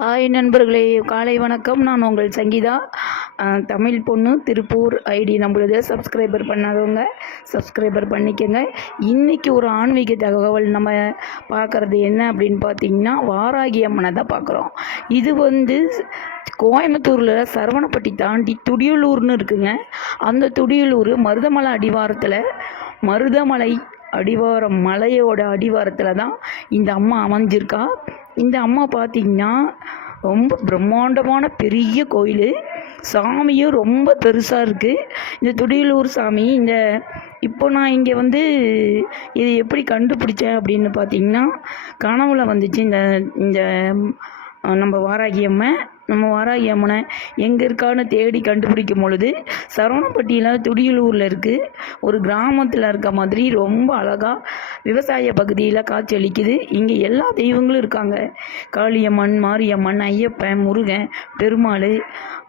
Hi நண்பர்களே, காலை வணக்கம். நான் உங்கள் சங்கீதா. தமிழ் பொண்ணு திருப்பூர் ஐடி நம்மளது. சப்ஸ்கிரைபர் பண்ணாதவங்க சப்ஸ்கிரைபர் பண்ணிக்கோங்க. இன்றைக்கி ஒரு ஆன்மீக தகவல் நம்ம பார்க்குறது என்ன அப்படின்னு பார்த்திங்கன்னா, வாராகி அம்மனை தான் பார்க்குறோம். இது கோயம்புத்தூரில் சரவணப்பட்டி தாண்டி துடியலூர்னு இருக்குங்க. அந்த துடியலூர் மருதமலை அடிவாரம் மலையோட அடிவாரத்தில் தான் இந்த அம்மா அமைஞ்சிருக்கா. இந்த அம்மா பார்த்திங்கன்னா ரொம்ப பிரம்மாண்டமான பெரிய கோயில். சாமியும் ரொம்ப பெருசாக இருக்குது. இந்த துடியலூர் சாமி இப்போ நான் இங்கே இது எப்படி கண்டுபிடிச்சேன் அப்படின்னு பார்த்திங்கன்னா, கனவுல வந்துச்சு. இந்த நம்ம வாராகி அம்மனை எங்கே இருக்கான்னு தேடி கண்டுபிடிக்கும் பொழுது சரவணப்பட்டியில் துடியலூரில் இருக்குது. ஒரு கிராமத்தில் இருக்க மாதிரி ரொம்ப அழகாக விவசாய பகுதியில் காட்சியளிக்குது. இங்கே எல்லா தெய்வங்களும் இருக்காங்க. காளியம்மன், மாரியம்மன், ஐயப்பன், முருகன், பெருமாள்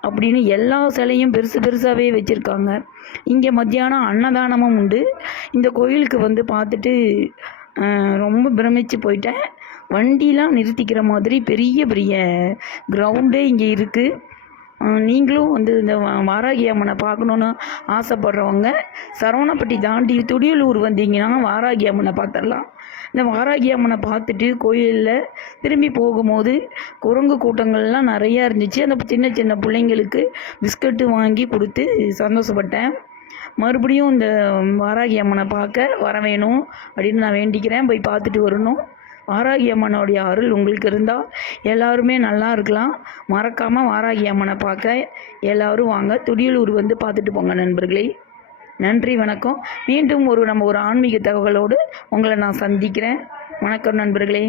அப்படின்னு எல்லா சிலையும் பெருசு பெருசாகவே வச்சுருக்காங்க. இங்கே மத்தியானம் அன்னதானமும் உண்டு. இந்த கோயிலுக்கு பார்த்துட்டு ரொம்ப பிரமிச்சு போயிட்டேன். வண்டிலாம் நிறுத்திக்கிற மாதிரி பெரிய பெரிய கிரவுண்டே இங்கே இருக்குது. நீங்களும் இந்த வாராகி அம்மனை பார்க்கணுன்னு ஆசைப்படுறவங்க சரவணப்பட்டி தாண்டி துடியலூர் வந்தீங்கன்னா வாராகி அம்மனை பார்த்துடலாம். இந்த வாராகி அம்மனை பார்த்துட்டு கோயிலில் திரும்பி போகும்போது குரங்கு கூட்டங்கள்லாம் நிறையா இருந்துச்சு. அந்த சின்ன சின்ன பிள்ளைங்களுக்கு பிஸ்கட்டு வாங்கி கொடுத்து சந்தோஷப்பட்டேன். மறுபடியும் இந்த வாராகி அம்மனை பார்க்க வர வேணும் அப்படின்னு நான் வேண்டிக்கிறேன். போய் பார்த்துட்டு வரணும். வாராகி அம்மனுடைய அருள் உங்களுக்கு இருந்தால் எல்லாருமே நல்லா இருக்கலாம். மறக்காமல் வாராகி அம்மனை பார்க்க எல்லோரும் வாங்க. துடியலூர் பார்த்துட்டு போங்க நண்பர்களே. நன்றி, வணக்கம். மீண்டும் நம்ம ஒரு ஆன்மீக தகவலோடு உங்களை நான் சந்திக்கிறேன். வணக்கம் நண்பர்களே.